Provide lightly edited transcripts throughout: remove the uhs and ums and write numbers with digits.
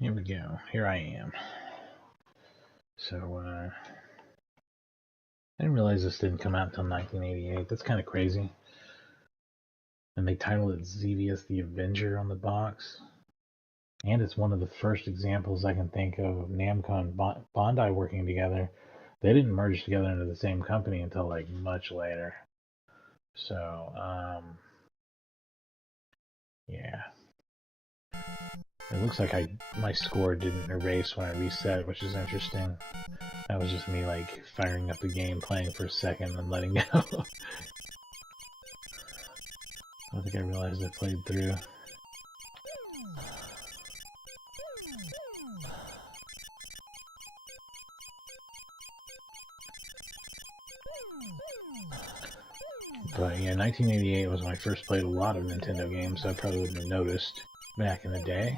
Here we go. Here I am. So, I didn't realize this didn't come out until 1988. That's kind of crazy. And they titled it Xevious the Avenger on the box. And it's one of the first examples I can think of Namco and Bandai working together. They didn't merge together into the same company until like much later. So, yeah. It looks like my score didn't erase when I reset, which is interesting. That was just me like firing up the game, playing for a second, and letting go. I think I realized I played through. But yeah, 1988 was when I first played a lot of Nintendo games, so I probably wouldn't have noticed back in the day.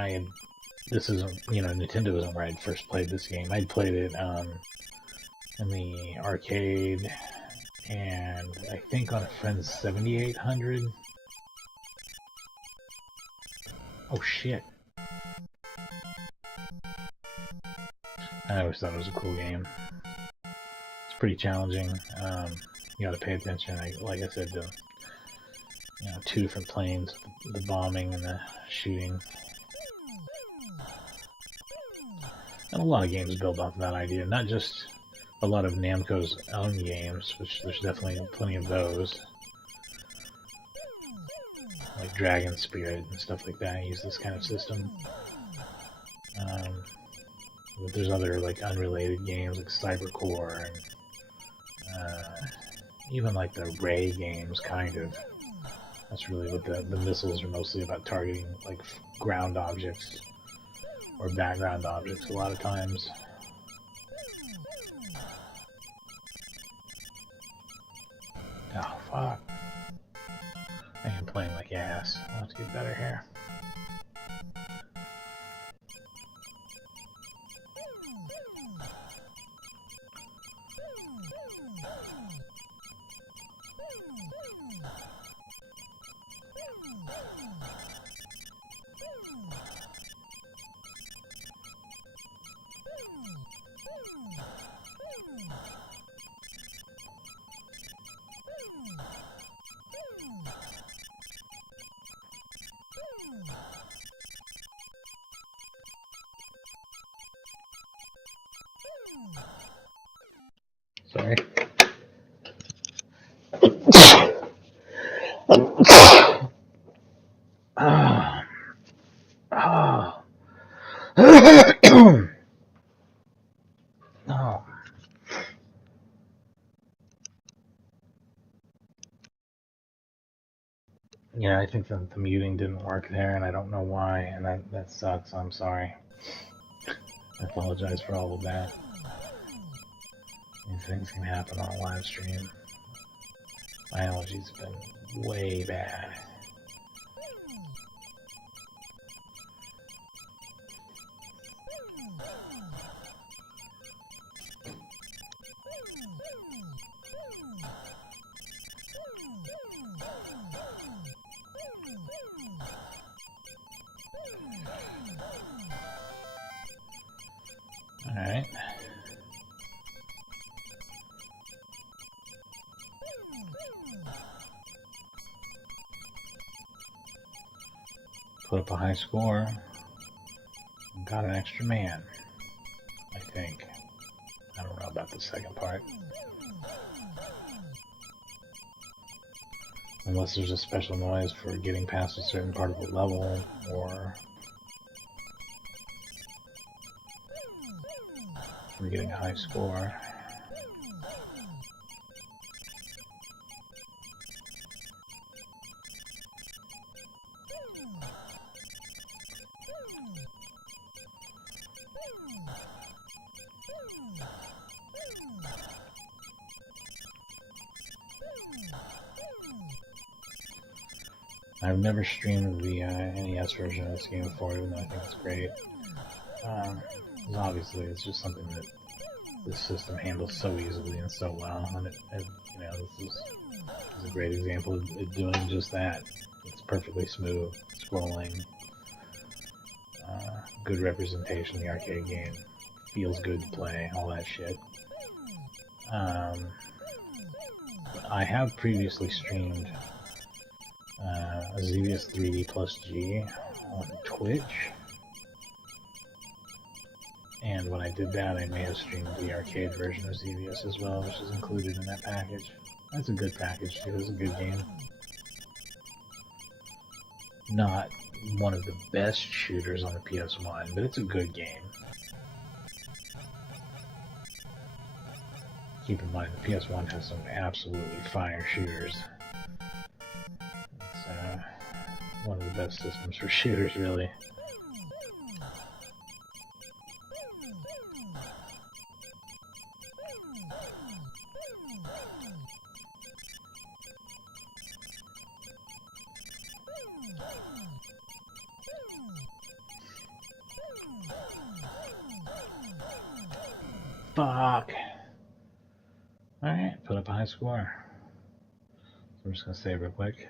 And this isn't, Nintendo isn't where I'd first played this game. I'd played it in the arcade, and I think on a friend's 7800. Oh shit. I always thought it was a cool game. It's pretty challenging. You gotta pay attention. Like I said, two different planes, the bombing and the shooting. And a lot of games build off of that idea, not just a lot of Namco's own games, which there's definitely plenty of those. Like Dragon Spirit and stuff like that use this kind of system. But there's other like unrelated games like Cybercore and even like the Ray games, kind of. That's really what the missiles are mostly about, targeting like ground objects or background objects a lot of times. Oh fuck. I am playing like ass. I'll have to get better here. Sorry. Oh. Yeah, I think that the muting didn't work there, and I don't know why, and that sucks. I'm sorry. I apologize for all of that. These things can happen on a live stream. My allergies have been way bad. Alright. Put up a high score. Got an extra man, I think. I don't know about the second part. Unless there's a special noise for getting past a certain part of the level, or for getting a high score. I've never streamed the NES version of this game before, even though I think it's great. Obviously, it's just something that this system handles so easily and so well, and this is a great example of it doing just that. It's perfectly smooth, scrolling, Good representation of the arcade game. Feels good to play, all that shit. I have previously streamed Xevious 3D plus G on Twitch. And when I did that, I may have streamed the arcade version of Xevious as well, which is included in that package. That's a good package, too. It's a good game. Not one of the best shooters on the PS1, but it's a good game. Keep in mind, the PS1 has some absolutely fire shooters. It's one of the best systems for shooters, really. Fuck. Alright, put up a high score. So I'm just gonna save real quick.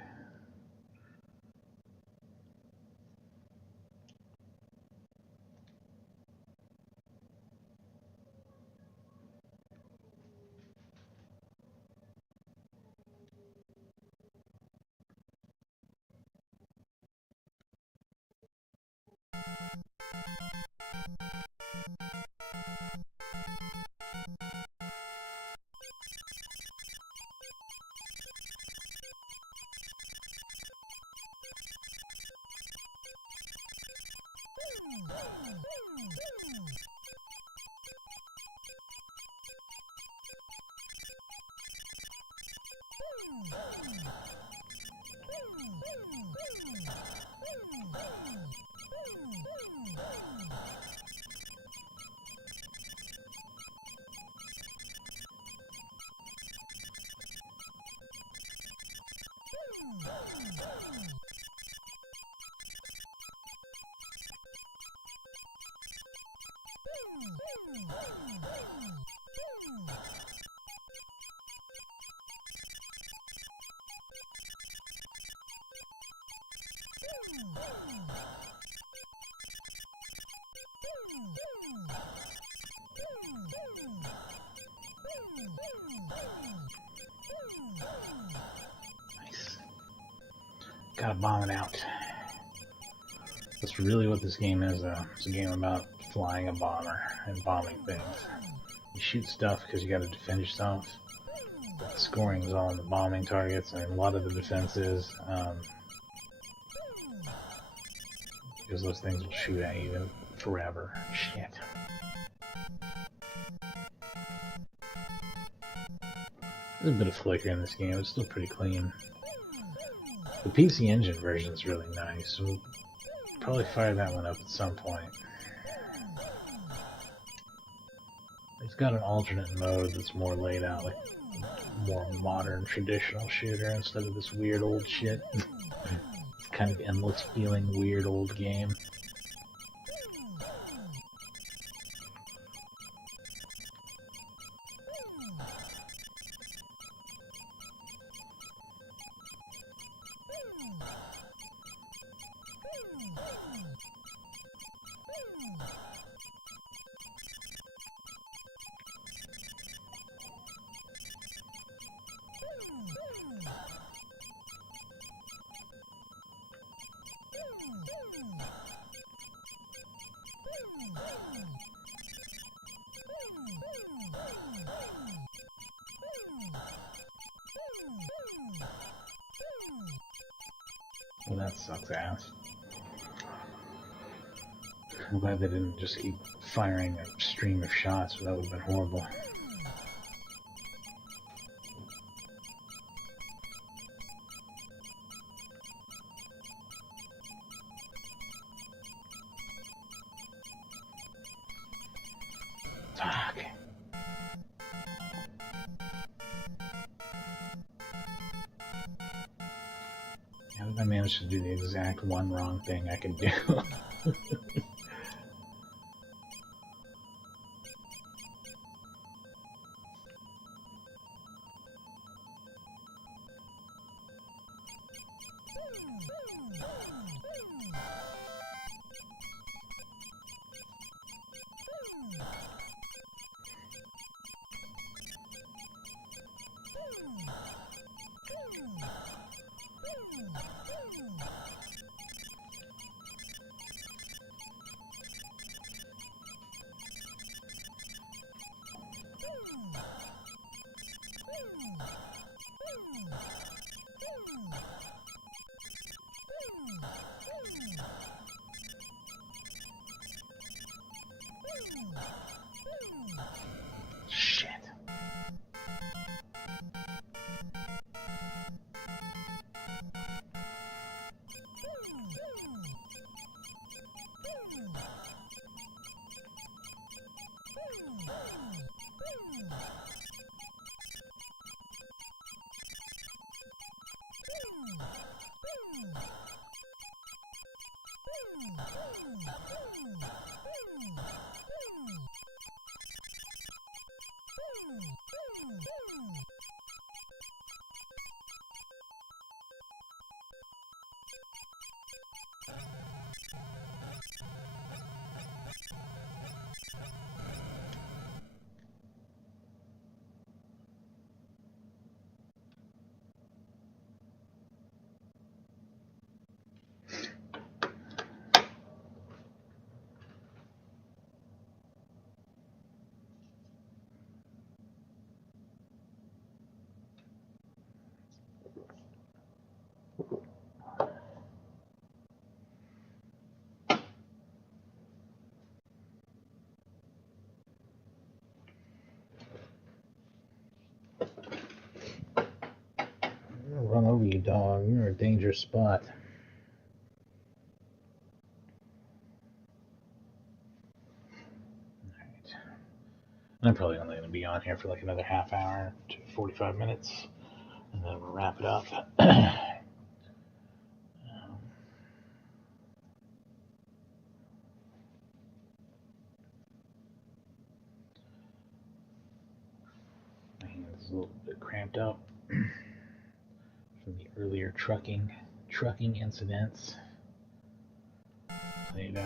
Nice. Gotta bomb it out. That's really what this game is, though. It's a game about flying a bomber and bombing things. You shoot stuff because you gotta defend yourself. But the scoring is all on the bombing targets, and a lot of the defenses, because those things will shoot at you forever. Shit. There's a bit of flicker in this game, it's still pretty clean. The PC Engine version is really nice. We'll probably fire that one up at some point. It's got an alternate mode that's more laid out, like more modern, traditional shooter instead of this weird old shit. It's kind of endless feeling, weird old game. Well, that sucks ass. I'm glad they didn't just keep firing a stream of shots, that would have been horrible. Fuck. How did I manage to do the exact one wrong thing I could do? Shit. Run over you, dog. You're in a dangerous spot. Alright. I'm probably only going to be on here for like another half hour to 45 minutes, and then we'll wrap it up. My hand's a little bit cramped up from the earlier trucking incidents. Played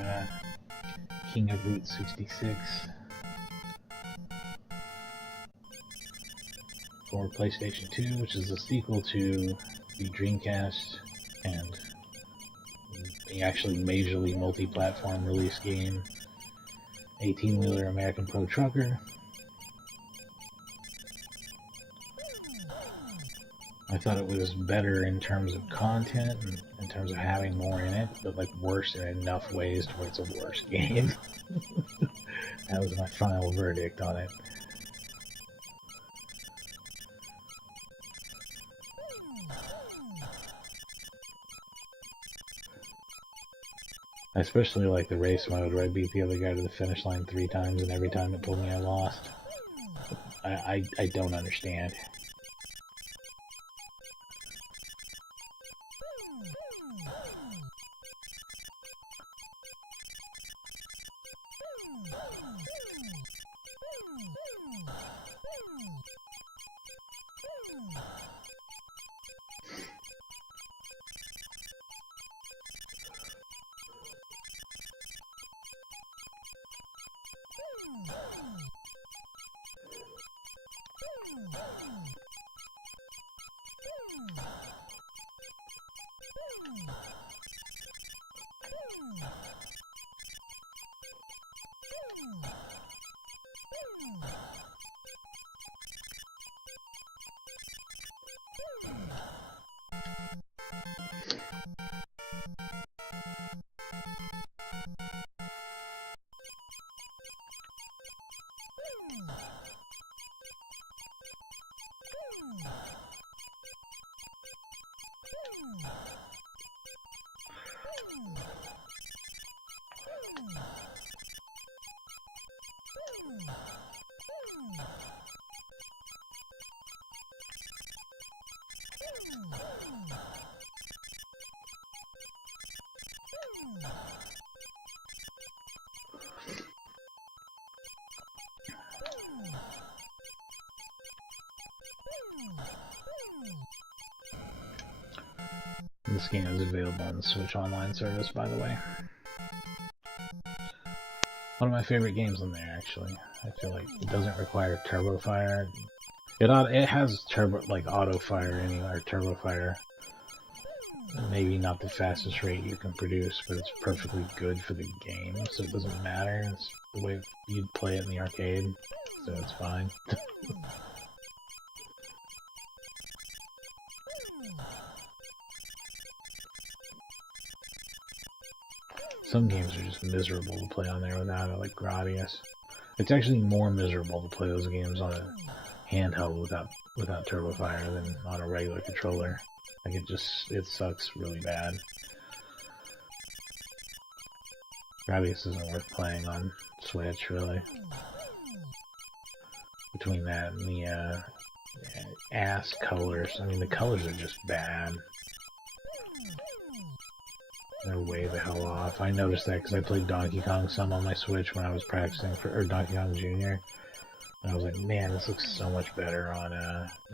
King of Route 66 for PlayStation 2, which is a sequel to the Dreamcast and the actually majorly multi-platform release game 18-wheeler American Pro Trucker. I thought it was better in terms of content and in terms of having more in it, but like worse in enough ways to where it's a worse game. That was my final verdict on it. I especially like the race mode where I beat the other guy to the finish line 3 times and every time it pulled me I lost. I don't understand. This game is available on the Switch Online service, by the way. One of my favorite games on there, actually. I feel like it doesn't require turbo fire. It has turbo, like auto fire anyway, or turbo fire. Maybe not the fastest rate you can produce, but it's perfectly good for the game, so it doesn't matter. It's the way you'd play it in the arcade, so it's fine. Some games are just miserable to play on there without it, like Gradius. It's actually more miserable to play those games on a handheld without turbo fire than on a regular controller. Like it sucks really bad. Xevious isn't worth playing on Switch, really. Between that and the ass colors. I mean, the colors are just bad. They're way the hell off. I noticed that because I played Donkey Kong some on my Switch when I was practicing for Donkey Kong Jr. And I was like, man, this looks so much better on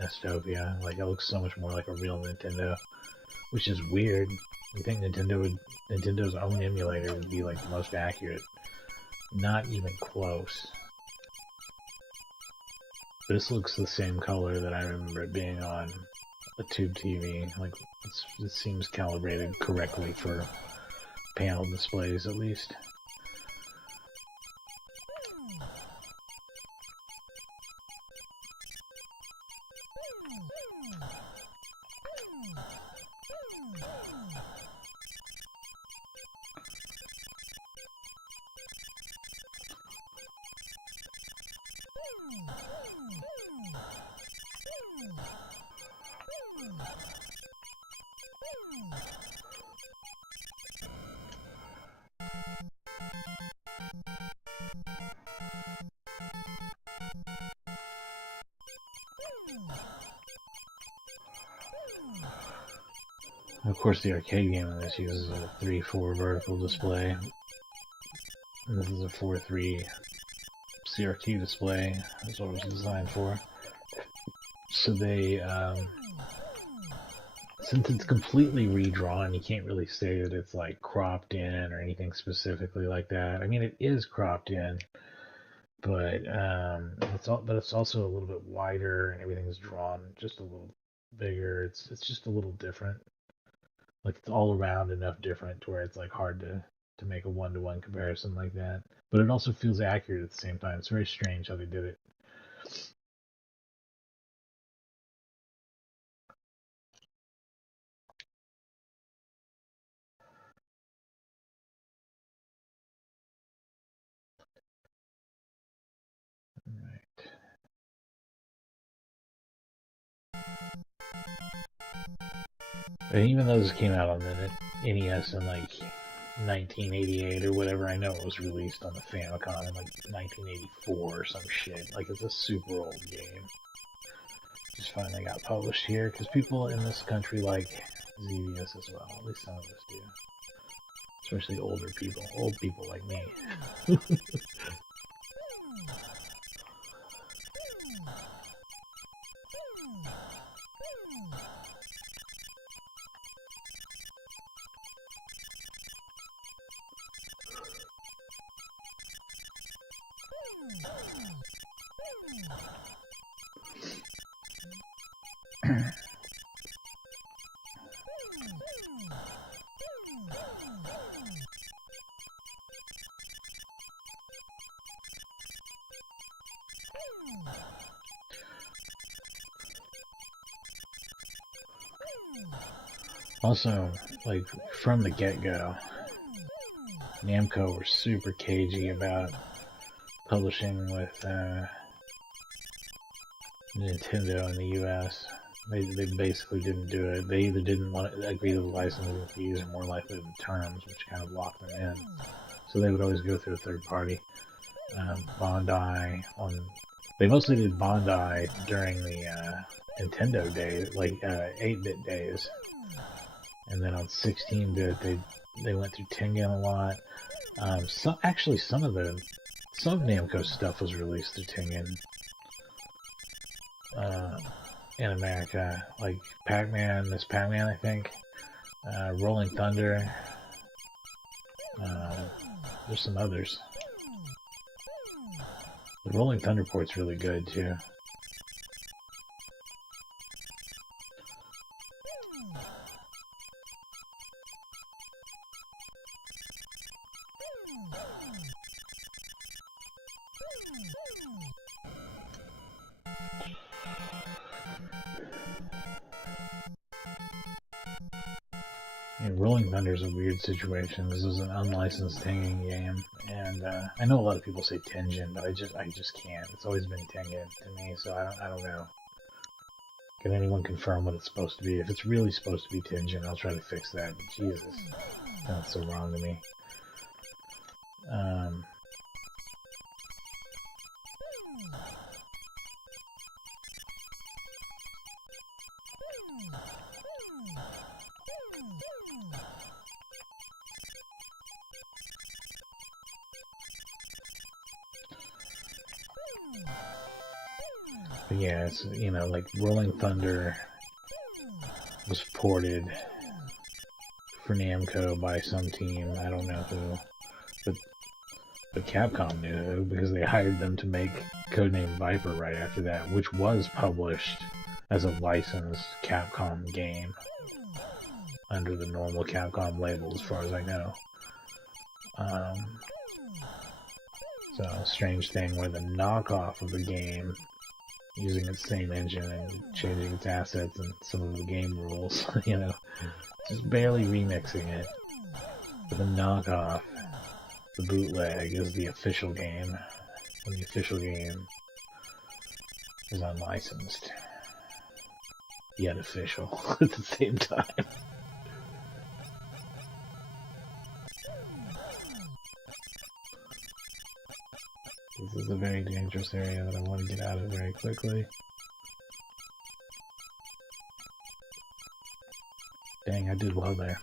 Nestopia. Like, it looks so much more like a real Nintendo, which is weird. You think Nintendo's own emulator would be like the most accurate? Not even close. This looks the same color that I remember it being on a tube TV. Like, it seems calibrated correctly for panel displays, at least. Of course, the arcade game in this uses a 3-4 vertical display. And this is a 4-3 CRT display. That's what it was designed for. So they, since it's completely redrawn, you can't really say that it's like cropped in or anything specifically like that. I mean, it is cropped in, but it's also a little bit wider and everything's drawn just a little bigger. It's just a little different. Like, it's all around enough different to where it's like hard to make a one-to-one comparison like that. But it also feels accurate at the same time. It's very strange how they did it. Right. And even though this came out on the NES in like 1988 or whatever, I know it was released on the Famicom in like 1984 or some shit. Like, it's a super old game. Just finally got published here because people in this country like Xevious as well. At least some of us do. Especially older people. Old people like me. Also, like, from the get-go, Namco were super cagey about publishing with Nintendo in the US. They basically didn't do it. They either didn't want to agree to the licensing fees or more likely the terms, which kind of locked them in. So they would always go through a third party. Bandai they mostly did Bandai during the Nintendo days, like 8-bit days. And then on 16-bit, they went through Tengen a lot. Some of Namco's stuff was released through Tengen in America, like Pac-Man, Miss Pac-Man, I think, Rolling Thunder. There's some others. The Rolling Thunder port's really good too. Rolling Thunder is a weird situation. This is an unlicensed Tengen game, and I know a lot of people say Tengen, but I just can't. It's always been Tengen to me, so I don't know. Can anyone confirm what it's supposed to be? If it's really supposed to be Tengen, I'll try to fix that. But Jesus, that's so wrong to me. But yeah, it's, like Rolling Thunder was ported for Namco by some team, I don't know who, but Capcom knew who because they hired them to make Codename Viper right after that, which was published as a licensed Capcom game under the normal Capcom label, as far as I know. So, strange thing where the knockoff of the game, using its same engine and changing its assets and some of the game rules, just barely remixing it. But the knockoff, the bootleg, is the official game, and the official game is unlicensed, yet official at the same time. This is a very dangerous area that I want to get out of very quickly. Dang, I did well there.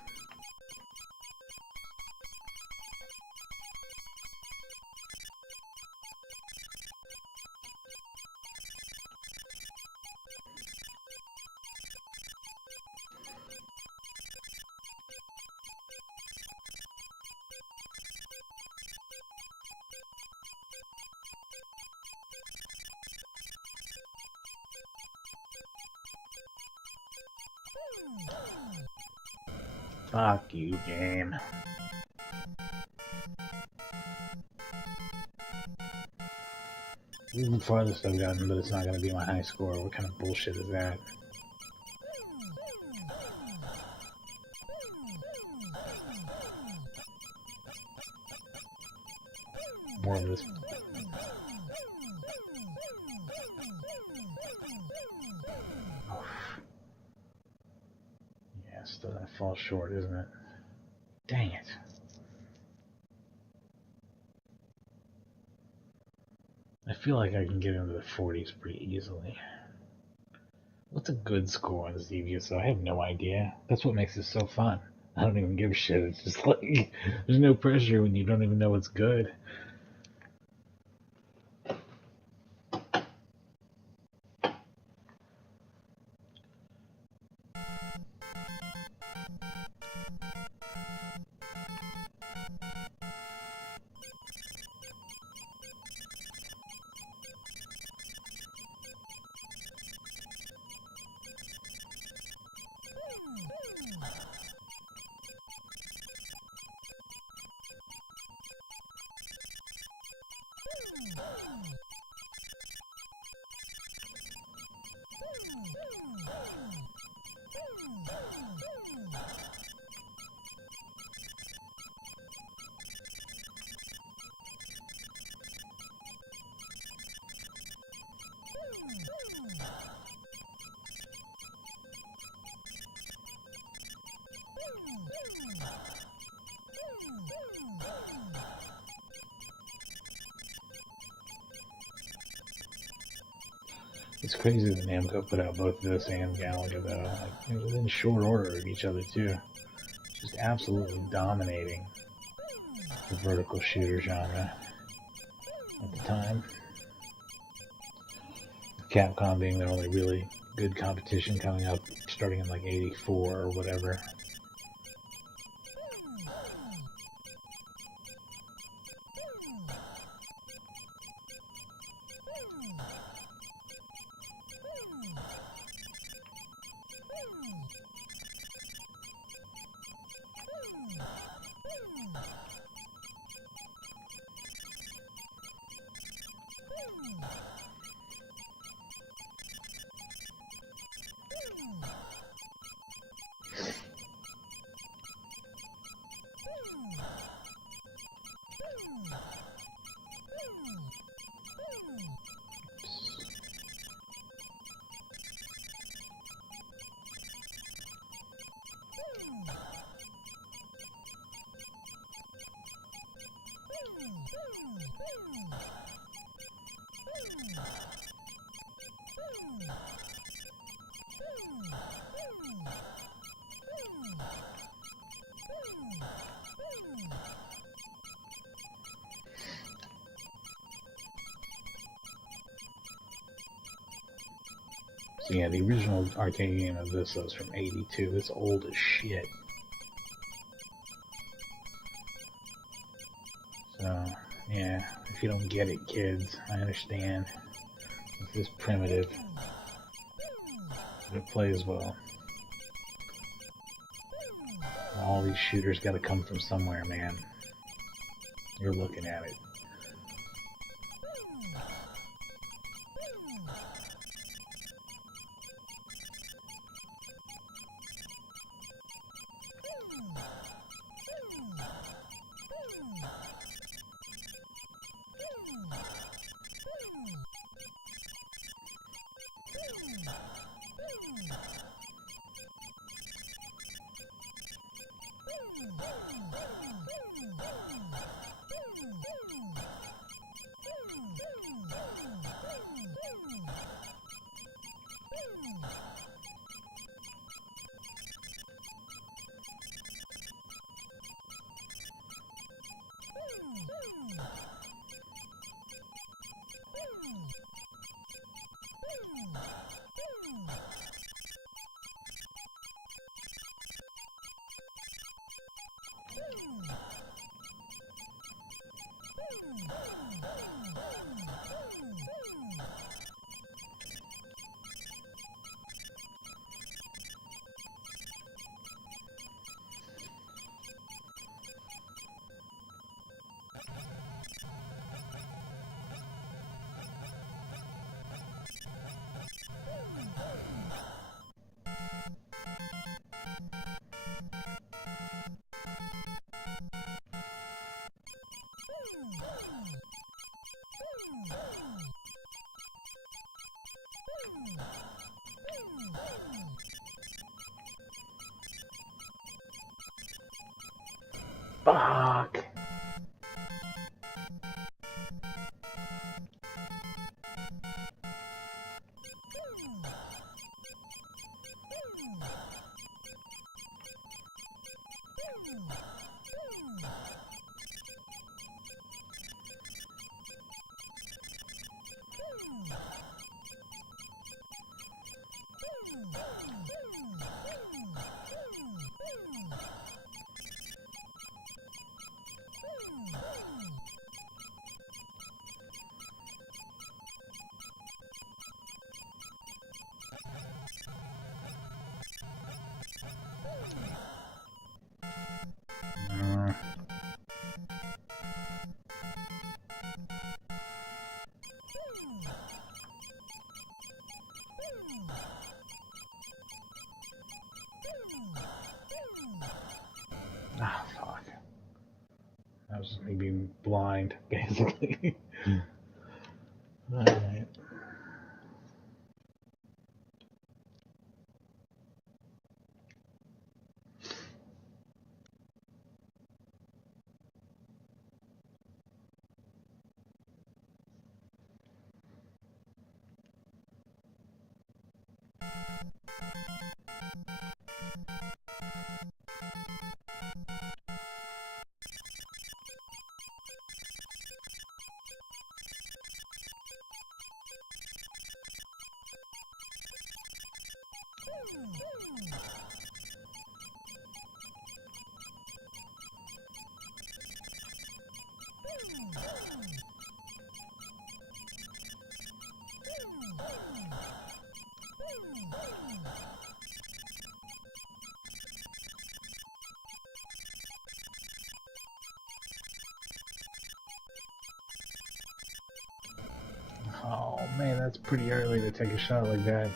Fuck you, game. This is the farthest I've gotten, but it's not going to be my high score. What kind of bullshit is that? More of this. Yeah, still that falls short, isn't it? Dang it. I feel like I can get into the 40s pretty easily. What's a good score on Xevious? I have no idea. That's what makes it so fun. I don't even give a shit. It's just like, there's no pressure when you don't even know what's good. It's crazy that Namco put out both this and Galaga, though. Like, within short order of each other, too. Just absolutely dominating the vertical shooter genre at the time. Capcom being the only really good competition coming up, starting in like 84 or whatever. So yeah, the original arcade game of this was from '82. It's old as shit. So yeah, if you don't get it, kids, I understand. It's just primitive, but it plays well. All these shooters got to come from somewhere, man. You're looking at it. Fuck. Ah, fuck. That was just me being blind, basically. Alright. Oh man, that's pretty early to take a shot like that.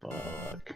Fuck.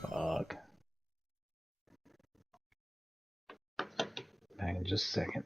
Fuck. Back in just a second.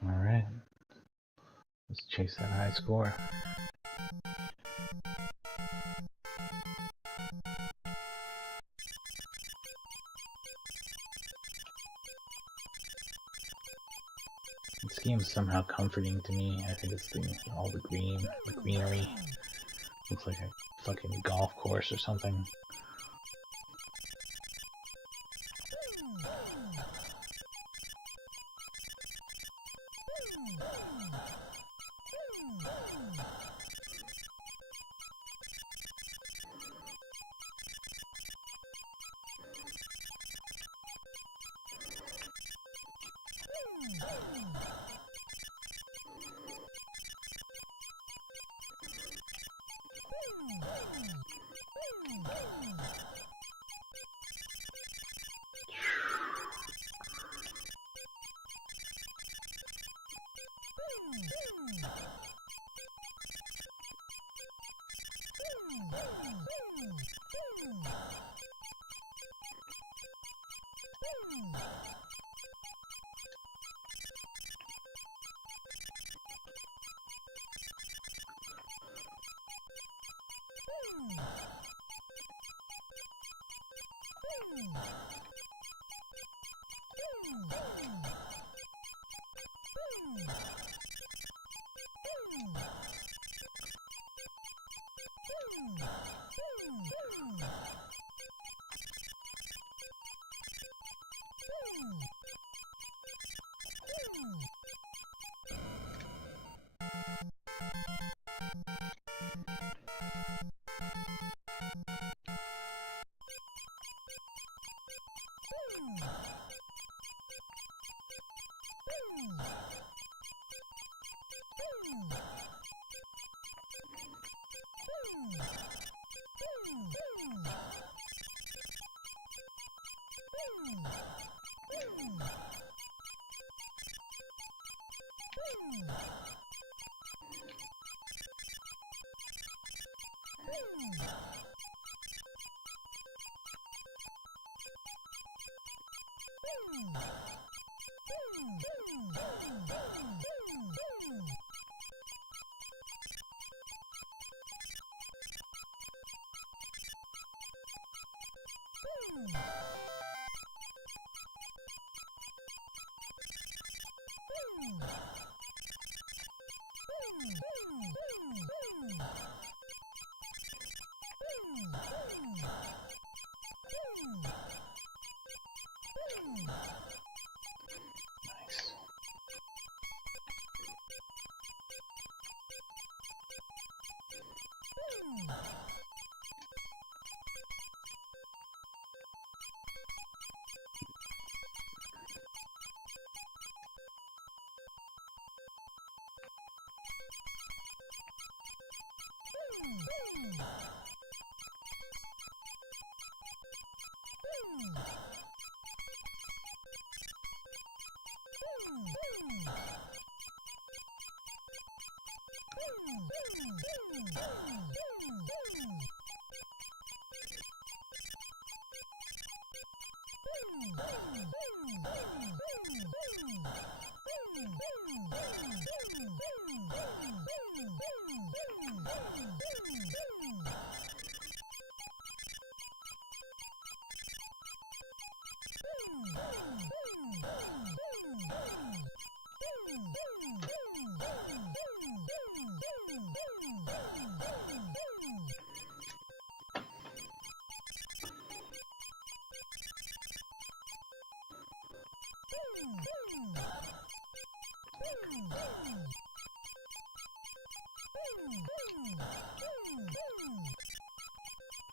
Alright. Let's chase that high score. This game is somehow comforting to me. I think it's all the greenery. Looks like a fucking golf course or something.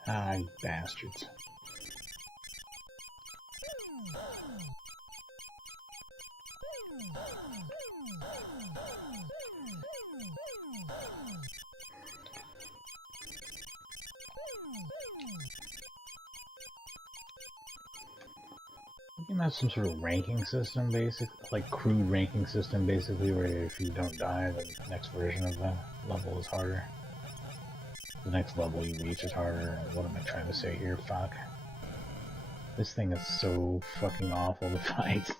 Ah, you bastards. You can have some sort of ranking system, like crude ranking system, basically, where if you don't die, the next version of the level is harder. The next level you reach is harder. What am I trying to say here? Fuck. This thing is so fucking awful to fight.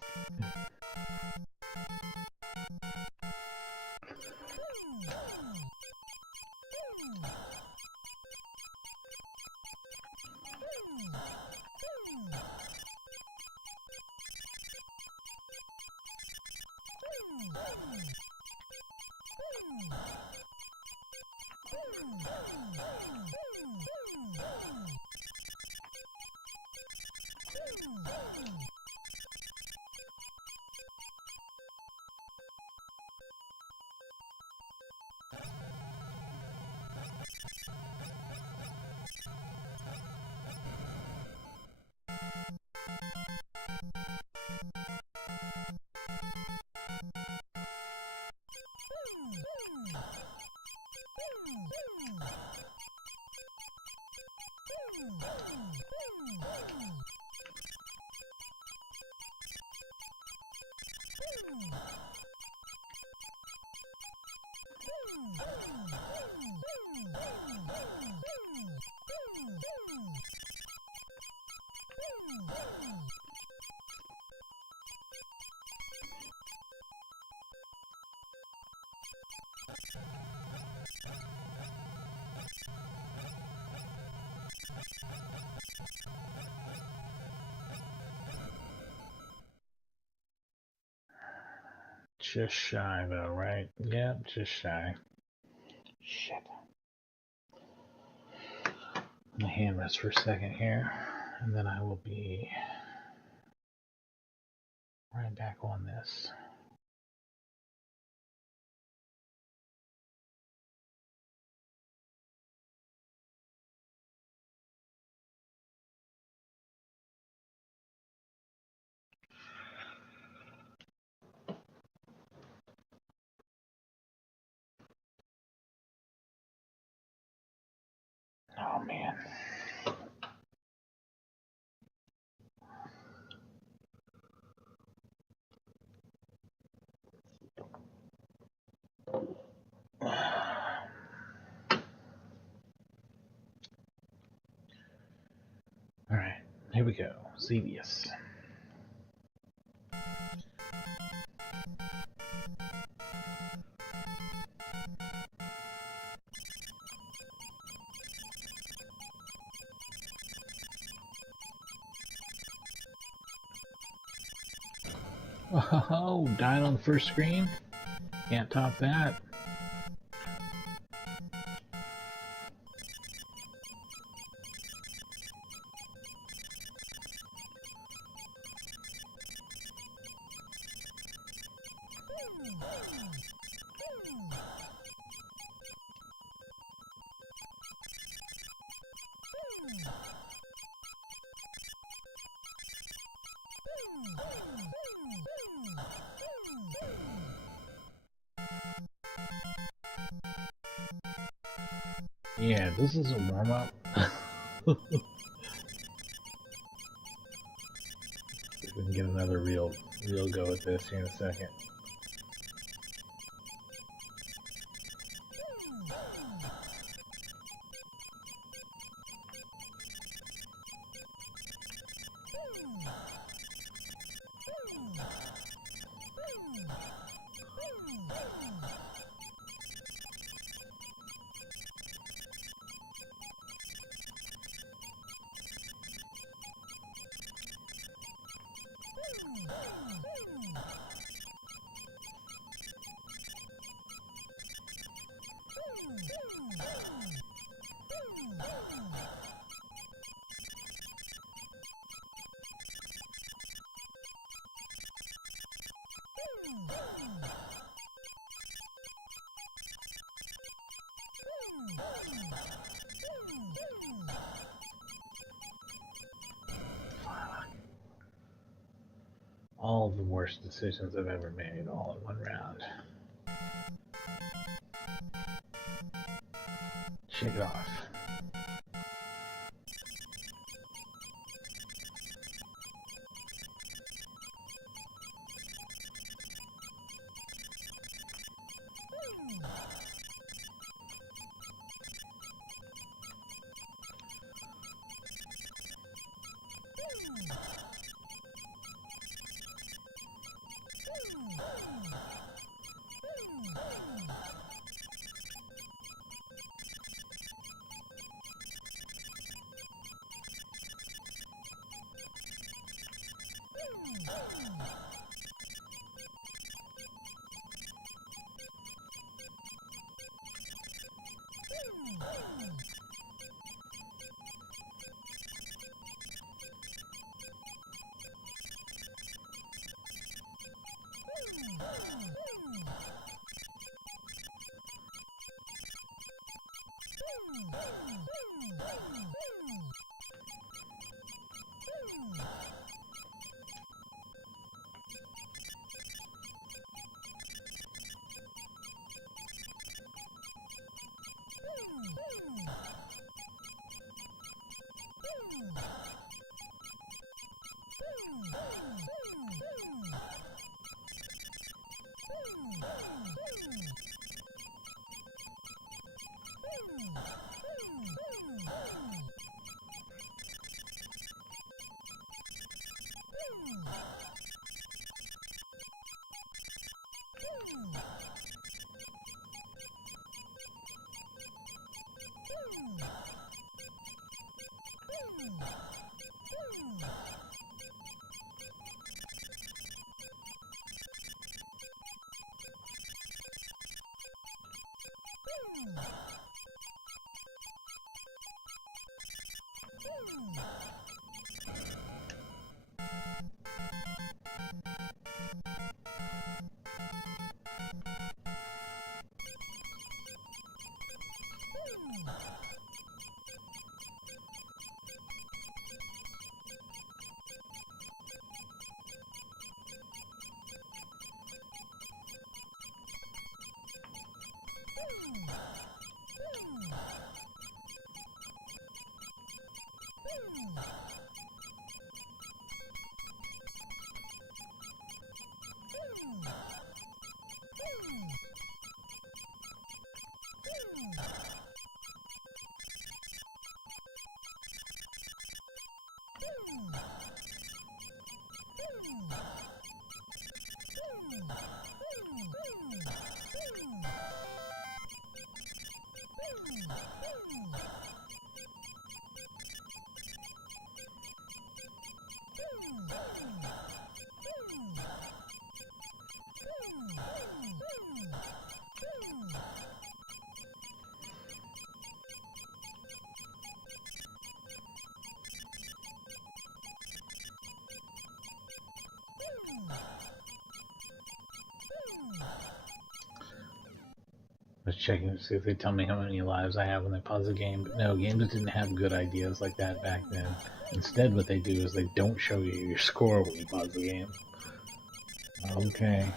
Just shy though, right? Yep, just shy. Shit. My hand rests for a second here, and then I will be right back on this. Oh man. Alright, here we go. Xevious. Oh, died on the first screen? Can't top that. Yeah, this is a warm-up. We can get another real go at this here in a second. All the worst decisions I've ever made, all in one round. Shake it off. I was checking to see if they tell me how many lives I have when I pause a game, but no, games didn't have good ideas like that back then. Instead, what they do is they don't show you your score when you pause the game. Okay.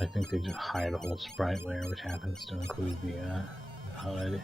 I think they just hide a whole sprite layer, which happens to include the HUD.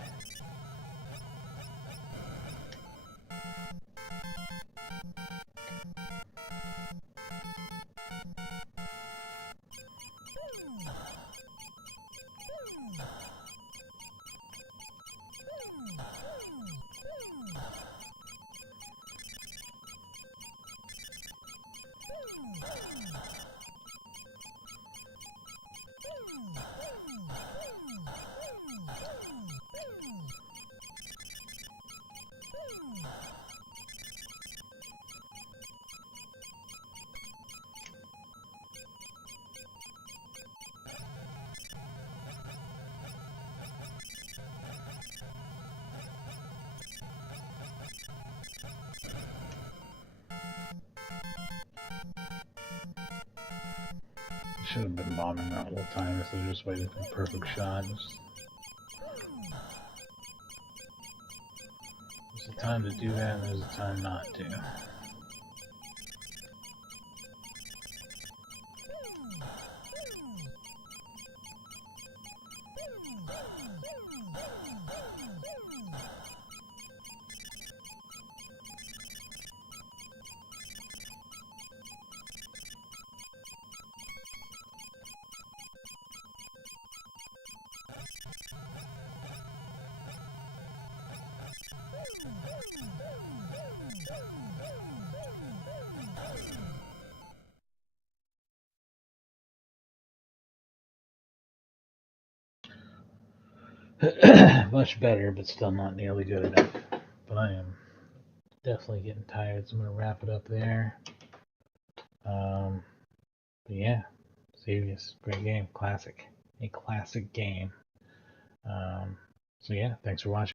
Should have been bombing that whole time instead of just waiting for the perfect shot. There's a time to do that and there's a time not to. Much better, but still not nearly good enough. But I am definitely getting tired, so I'm going to wrap it up there. But yeah, Xevious, great game, classic. A classic game. So yeah, thanks for watching.